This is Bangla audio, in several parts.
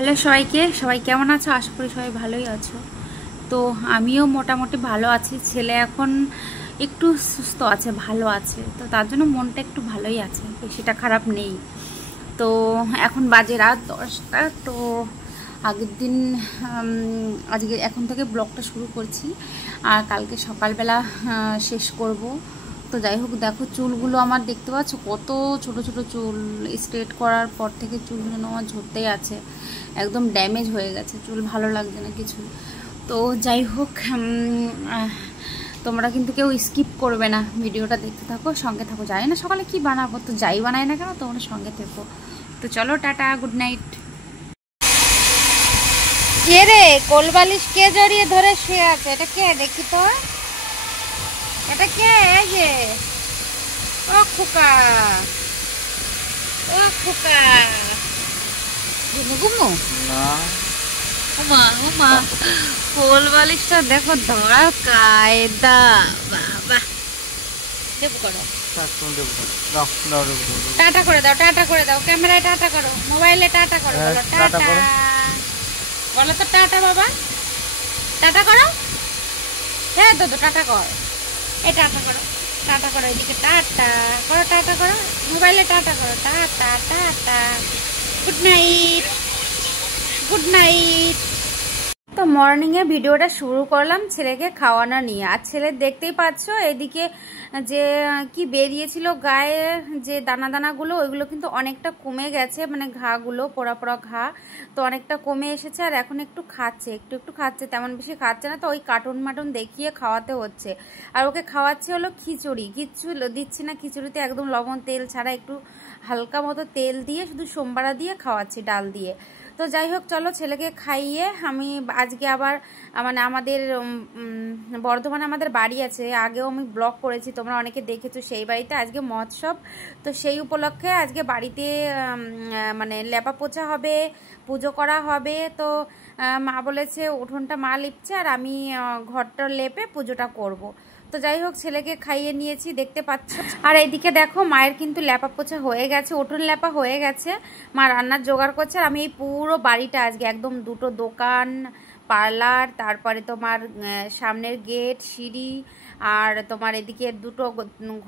হ্যালো সবাইকে, সবাই কেমন আছো? আশা করি সবাই ভালোই আছো। তো আমিও মোটামুটি ভালো আছি। ছেলে এখন একটু সুস্থ আছে, ভালো আছে, তো তার জন্য মনটা একটু ভালোই আছে, বেশিটা খারাপ নেই। তো এখন বাজে রাত 10টা। তো আগের দিন আজকে এখন থেকে ব্লগটা শুরু করছি, আর কালকে সকালবেলা শেষ করব। তো যাই হোক, দেখো চুলগুলো আমার দেখতে পাচ্ছ কত ছোট ছোট চুল। স্ট্রেট করার পর থেকে চুলগুলো আমার ঝরতেই আছে, একদম ড্যামেজ হয়ে গেছে চুল, ভালো লাগছে না কিছু। তো যাই হোক, তোমরা কিন্তু কেউ স্কিপ করবে না, ভিডিওটা দেখতে থাকো, সঙ্গে থাকো। জানি না সকালে কি বানাবো, তো যাই বানাই না কেন তোমরা সঙ্গে থেকো। তো চলো, টাটা, গুড নাইট। কে রে, কোলবালিশ কে জড়িয়ে ধরে শুয়ে আছে? এটা কে দেখি তো, এটা কে? এই যে ও খোকা, ও খোকা, ঘুমু ঘুমু না। উমা উমা, কোলবালিশটা দেখো ধরা কায়দা। বাবা, দেবো করো, টাটা করে দাও, টাটা করে দাও, ক্যামেরায় টাটা করো, মোবাইলে টাটা করো, বলো টাটা, বলো তো টাটা বাবা, টাটা করো। হ্যাঁ তো টাটা কর, এই টাটা করো, টাটা করো, এদিকে টাটা করো, টাটা করো, মোবাইলে টাটা করো, tata tata, good night, good night. তো মর্নিংয়ে ভিডিওটা শুরু করলাম ছেলেকে খাওয়ানো নিয়ে। আর ছেলে দেখতেই পাচ্ছ এদিকে যে কি বেরিয়েছিল গায়ে, যে দানা দানাগুলো, ওইগুলো কিন্তু অনেকটা কমে গেছে, মানে ঘাগুলো, পোড়া পোড়া ঘা, তো অনেকটা কমে এসেছে। আর এখন একটু খাচ্ছে, একটু একটু খাচ্ছে, তেমন বেশি খাচ্ছে না। তো ওই কার্টুন মাটুন দেখিয়ে খাওয়াতে হচ্ছে। আর ওকে খাওয়াচ্ছে হলো খিচুড়ি, কিচ্ছু দিচ্ছি না খিচুড়িতে, একদম লবণ তেল ছাড়া, একটু হালকা মতো তেল দিয়ে শুধু সোমবারা দিয়ে খাওয়াচ্ছি, ডাল দিয়ে। তো যাই হোক, চলো ছেলেকে খাইয়ে আমি আজকে আবার মানে আমাদের বর্ধমানে আমাদের বাড়ি আছে, আগেও আমি ব্লগ করেছি, তোমরা অনেকে দেখেছো। সেই বাড়িতে আজকে মহোৎসব, তো সেই উপলক্ষে আজকে বাড়িতে মানে লেপা পোছা হবে, পুজো করা হবে। তো মা বলেছে উঠোনটা মা লিপছে, আর আমি ঘরটা লেপে পুজোটা করব। তো যাই হোক, ছেলেকে খাইয়ে নিয়েছি, দেখতে পাচ্ছ। আর এইদিকে দেখো মায়ের কিন্তু লেপা পোছা হয়ে গেছে, উঠোন লেপা হয়ে গেছে, মা রান্নার জোগাড় করছে। আর আমি এই পুরো বাড়িটা আজকে একদম, দুটো দোকান, পার্লার, তারপরে তোমার সামনের গেট, সিঁড়ি, আর তোমার এদিকে দুটো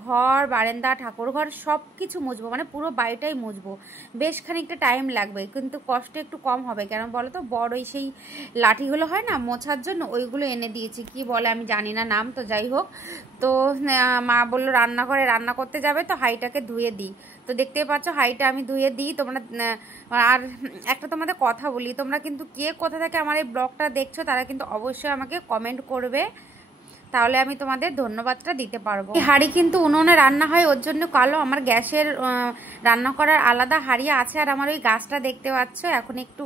ঘর, বারান্দা, ঠাকুর ঘর, সব কিছু মুছবো, মানে পুরো বাড়িটাই মুছবো। বেশ খানিকটা টাইম লাগবে, কিন্তু কষ্ট একটু কম হবে। কেন বলো তো, বড়ই সেই লাঠিগুলো হয় না মোছার জন্য, ওইগুলো এনে দিয়েছি, কি বলে আমি জানি না নাম। তো যাই হোক, তো মা বললো রান্নাঘরে রান্না করতে যাবে, তো হাঁড়িটাকে ধুয়ে দিই। তো দেখতেই পাচ্ছ হাঁড়িটা আমি ধুয়ে দিই। তোমরা আর একটা তোমাদের কথা বলি, তোমরা কিন্তু কে কোথা থেকে আমার এই ব্লগটা দেখছো তারা কিন্তু অবশ্যই আমাকে কমেন্ট করবে, তাহলে আমি তোমাদের ধন্যবাদটা দিতে পারবো। এই হাঁড়ি কিন্তু উনুনে রান্না হয়, ওর জন্য কালো। আমার গ্যাসের রান্না করার আলাদা হাঁড়ি আছে। আর আমার ওই গাছটা দেখতে পাচ্ছ এখন একটু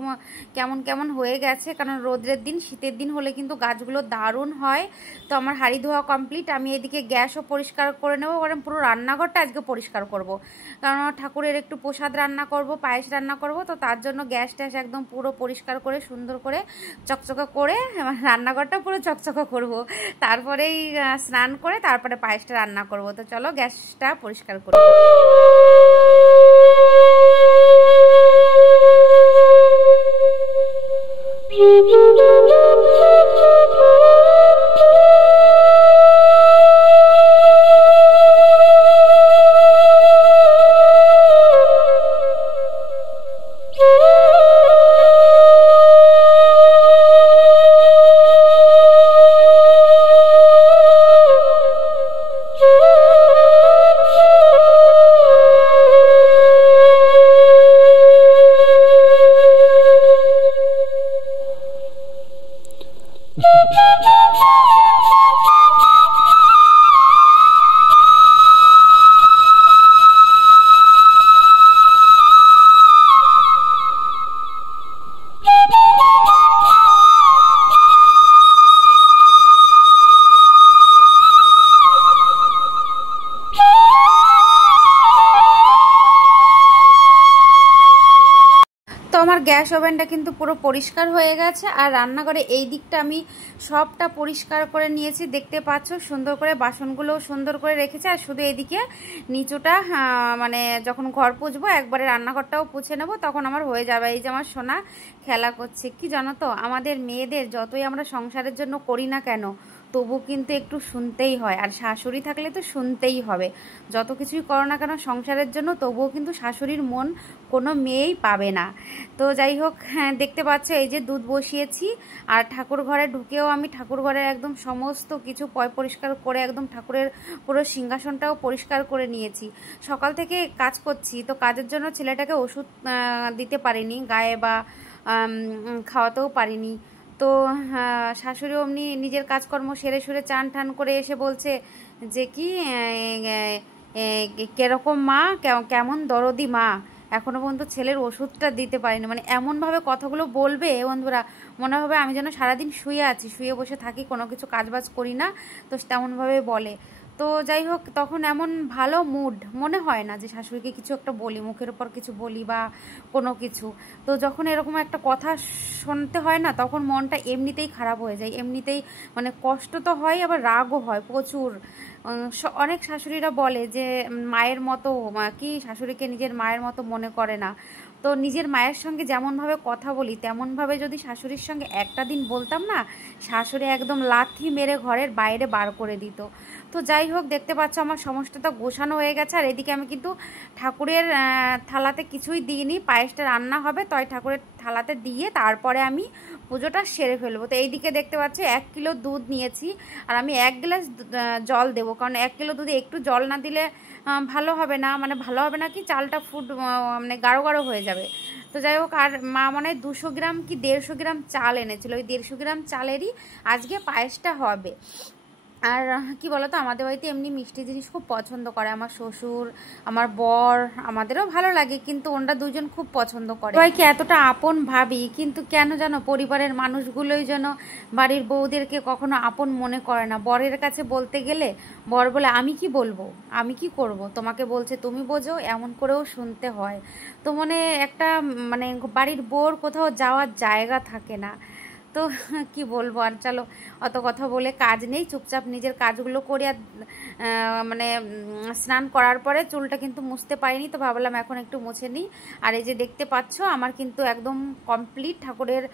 কেমন কেমন হয়ে গেছে, কারণ রোদের দিন, শীতের দিন হলে কিন্তু গাছগুলো দারুণ হয়। তো আমার হাঁড়ি ধোয়া কমপ্লিট। আমি এদিকে গ্যাসও পরিষ্কার করে নেবো, কারণ পুরো রান্নাঘরটা আজকে পরিষ্কার করব। কারণ ঠাকুরের একটু প্রসাদ রান্না করব, পায়েস রান্না করব, তো তার জন্য গ্যাস ট্যাস একদম পুরো পরিষ্কার করে, সুন্দর করে, চকচকা করে রান্নাঘরটা পুরো চকচকা করব। তারপরেই স্নান করে তারপরে পায়েসটা রান্না করব। তো চলো গ্যাসটা পরিষ্কার করি। গ্যাস ওভেনটা কিন্তু পুরো পরিষ্কার হয়ে গেছে, আর রান্নাঘরে এই দিকটা আমি সবটা পরিষ্কার করে নিয়েছি, দেখতে পাচ্ছ। সুন্দর করে বাসনগুলোও সুন্দর করে রেখেছি, আর শুধু এদিকে নিচুটা মানে যখন ঘর পুছবো একবারে রান্নাঘরটাও পুছে নেবো, তখন আমার হয়ে যাবে। এই যে আমার সোনা খেলা করছে। কি জানো তো, আমাদের মেয়েদের যতই আমরা সংসারের জন্য করি না কেন, তবু কিন্তু একটু শুনতেই হয়, আর শাশুড়ি থাকলে তো শুনতেই হবে। যত কিছুই করো না কেন সংসারের জন্য, তবুও কিন্তু শাশুড়ির মন কোনো মেয়েই পাবে না। তো যাই হোক, হ্যাঁ দেখতে পাচ্ছ এই যে দুধ বসিয়েছি, আর ঠাকুর ঘরে ঢুকেও আমি ঠাকুর ঘরের একদম সমস্ত কিছু পরিষ্কার করে একদম ঠাকুরের পুরো সিংহাসনটাও পরিষ্কার করে নিয়েছি। সকাল থেকে কাজ করছি, তো কাজের জন্য ছেলেটাকে ওষুধ দিতে পারিনি গায়ে, বা খাওয়াতেও পারিনি। তো শাশুড়ি অমনি নিজের কাজকর্ম সেরে সুরে চান টান করে এসে বলছে যে কি কিরকম মা, কেমন দরদি মা, এখনো পর্যন্ত ছেলের ওষুধটা দিতে পারিনি। মানে এমনভাবে কথাগুলো বলবে বন্ধুরা, মনে হবে আমি যেন সারাদিন শুয়ে আছি, শুয়ে বসে থাকি, কোনো কিছু কাজবাজ করি না, তো তেমনভাবে বলে। তো যাই হোক, তখন এমন ভালো মুড, মনে হয় না যে শাশুড়িকে কিছু একটা বলি, মুখের উপর কিছু বলি বা কোনো কিছু। তো যখন এরকম একটা কথা শুনতে হয় না, তখন মনটা এমনিতেই খারাপ হয়ে যায়, এমনিতেই মানে কষ্ট তো হয়, আবার রাগও হয় প্রচুর। অনেক শাশুড়িরা বলে যে মায়ের মতো, কি শাশুড়িকে নিজের মায়ের মতো মনে করে না। তো নিজের মায়ের সঙ্গে যেমনভাবে কথা বলি, তেমনভাবে যদি শাশুড়ির সঙ্গে একটা দিন বলতাম না, শাশুড়ি একদম লাথি মেরে ঘরের বাইরে বার করে দিত। তো যাই হোক, দেখতে পাচ্ছ আমার সমস্তটা গোছানো হয়ে গেছে, আর এদিকে আমি কিন্তু ঠাকুরের থালাতে কিছুই দিইনি, পায়েসটা রান্না হবে, তাই ঠাকুরের থালাতে দিয়ে তারপরে আমি পুজোটা সেরে ফেলবো। তো এইদিকে দেখতে পাচ্ছি 1 কিলো দুধ নিয়েছি, আর আমি 1 গ্লাস জল দেবো, কারণ 1 কিলো দুধে একটু জল না দিলে ভালো হবে না, মানে ভালো হবে না কি, চালটা মানে গাঢ় গাঢ় হয়ে যাবে। তো যাই হোক, আর মা মনে হয় 200 গ্রাম কি 150 গ্রাম চাল এনেছিল, ওই 150 গ্রাম চালেরই আজকে পায়েসটা হবে। আর কি বলতো, আমাদের বাড়িতে এমনি মিষ্টি জিনিস খুব পছন্দ করে আমার শ্বশুর, আমার বর, আমাদেরও ভালো লাগে, কিন্তু ওনারা দুজন খুব পছন্দ করে। সবাইকে এতটা আপন ভাবি, কিন্তু কেন জানো পরিবারের মানুষগুলোই যেন বাড়ির বউদেরকে কখনো আপন মনে করে না। বরের কাছে বলতে গেলে বর বলে আমি কি বলবো, আমি কি করব, তোমাকে বলছে তুমি বোঝো, এমন করেও শুনতে হয়। তো মানে একটা মানে বাড়ির বউর কোথাও যাওয়ার জায়গা থাকে না। তো কি বলবো, আর চলো অত কথা বলে কাজ নেই, চুপচাপ নিজের কাজগুলো করি। আর মানে স্নান করার পরে চুলটা কিন্তু মুছতে পারিনি, তো ভাবলাম এখন একটু মুছে নিই। আর এই যে দেখতে পাচ্ছ আমার কিন্তু একদম কমপ্লিট, ঠাকুরের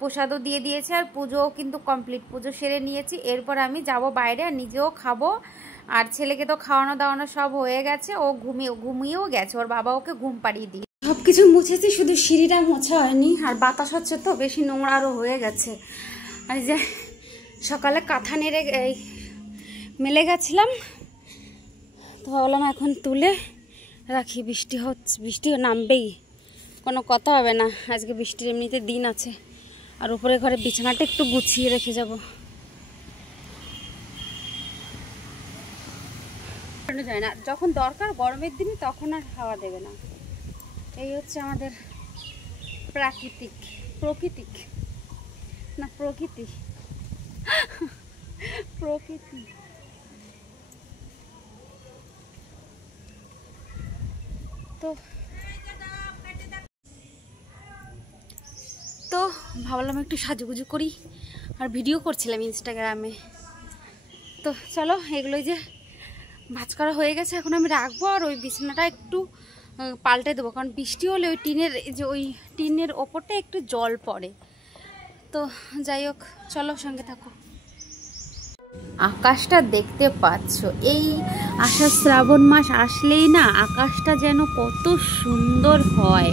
প্রসাদও দিয়ে দিয়েছে, আর পুজোও কিন্তু কমপ্লিট, পুজো সেরে নিয়েছি। এরপর আমি যাব বাইরে, আর নিজেও খাবো, আর ছেলেকে তো খাওয়ানো দাওয়ানো সব হয়ে গেছে, ও ঘুমিয়েও গেছে, ওর বাবা ওকে ঘুম পাড়িয়ে দিয়ে সব কিছু মুছেছি, শুধু সিঁড়িটা মোছা হয়নি। আর বাতাস হচ্ছে তো বেশি, নোংরা আরও হয়ে গেছে। আর যে সকালে কাঁথা নেড়ে মেলে গেছিলাম, তো ভাবলাম এখন তুলে রাখি, বৃষ্টি হচ্ছে, বৃষ্টিও নামবেই, কোনো কথা হবে না, আজকে বৃষ্টির এমনিতে দিন আছে। আর উপরে ঘরে বিছানাটা একটু গুছিয়ে রেখে যাব। যায় না, যখন দরকার গরমের দিনে তখন আর হাওয়া দেবে না। এই হচ্ছে আমাদের প্রকৃতি তো ভাবলাম একটু সাজুগুজু করি, আর ভিডিও করছিলাম ইনস্টাগ্রামে। তো চলো, এগুলোই যে ভাজ করা হয়ে গেছে, এখন আমি রাখবো, আর ওই বিছানাটা একটু পাল্টে দেবো, কারণ বৃষ্টি হলে ওই টিনের ওপরটা একটু জল পড়ে। তো যাই হোক, চলো সঙ্গে থাকো। আকাশটা দেখতে পাচ্ছ, এই আষাঢ় শ্রাবণ মাস আসলেই না আকাশটা যেন কত সুন্দর হয়,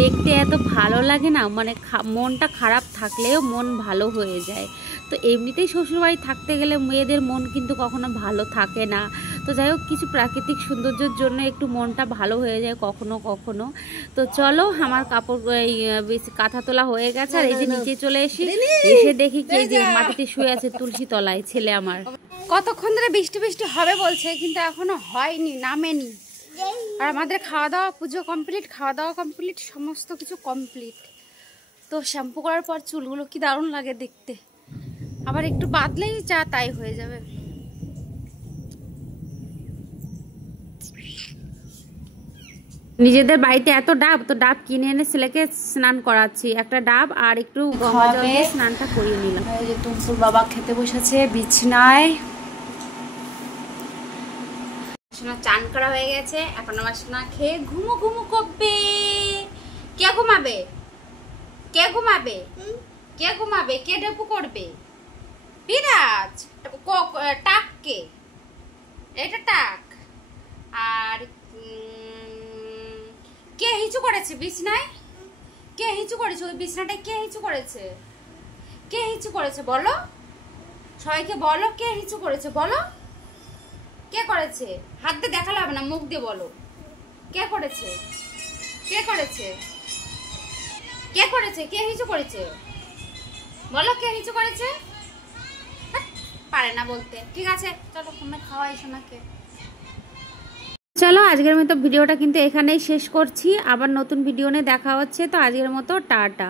দেখতে এত ভালো লাগে না, মানে মনটা খারাপ থাকলেও মন ভালো হয়ে যায়। তো এমনিতেই শ্বশুরবাড়ি থাকতে গেলে মেয়েদের মন কিন্তু কখনো ভালো থাকে না। তো যাই হোক, কিছু প্রাকৃতিক সৌন্দর্যের জন্য একটু মনটা ভালো হয়ে যায় কখনো কখনো। তো চলো, আমার কাপড় কাঁথা তোলা হয়ে গেছে, আর এই যে নিচে চলে এসে দেখি কি যে মাটিতে শুয়ে আছে তুলসী তলায় ছেলে আমার। কতক্ষণ ধরে বৃষ্টি হবে বলছে, কিন্তু এখনো হয়নি, নামেনি। আর আমাদের খাওয়া দাওয়া, পুজো কমপ্লিট, খাওয়া দাওয়া কমপ্লিট, সমস্ত কিছু কমপ্লিট। তো শ্যাম্পু করার পর চুলগুলো কি দারুণ লাগে দেখতে, আবার একটু বাদলেই যা তাই হয়ে যাবে। নিজেদের বাড়িতে এত ডাব, তো ডাব কিনে এনে ছেলেকে স্নান করাচ্ছি। একটা ডাব আর একটু গঙ্গা জল দিয়ে স্নানটা করিয়ে নিলাম। এই যে টুম্পুর বাবা খেতে বসেছে বিছনায়। সোনা চান করা হয়ে গেছে, এখন আমার সোনা খেয়ে ঘুমু ঘুমু করবে। কে ঘুমাবে? কে ঘুমাবে? কে ঘুমাবে? কে ডেপু করবে? বিরাজ টাক কে? এটা টাক। আর কে হিচু করেছে বিছনায়? কে হিচু করেছে ওই বিছনাটায়? কে হিচু করেছে? কে হিচু করেছে বলো, সবাইকে বলো কে হিচু করেছে বলো। কে করেছে? হাত দিয়ে দেখালে হবে না, মুখ দিয়ে বলো কে করেছে। কে করেছে? কে করেছে? কে হিচু করেছে বলো, কে হিচু করেছে? পারে না বলতে। ঠিক আছে চলো তোমরা খাওয়াই সোনাকে। চলো আজকের মতো ভিডিওটা কিন্তু এখানেই শেষ করছি, আবার নতুন ভিডিও নিয়ে দেখা হচ্ছে। তো আজকের মতো টাটা।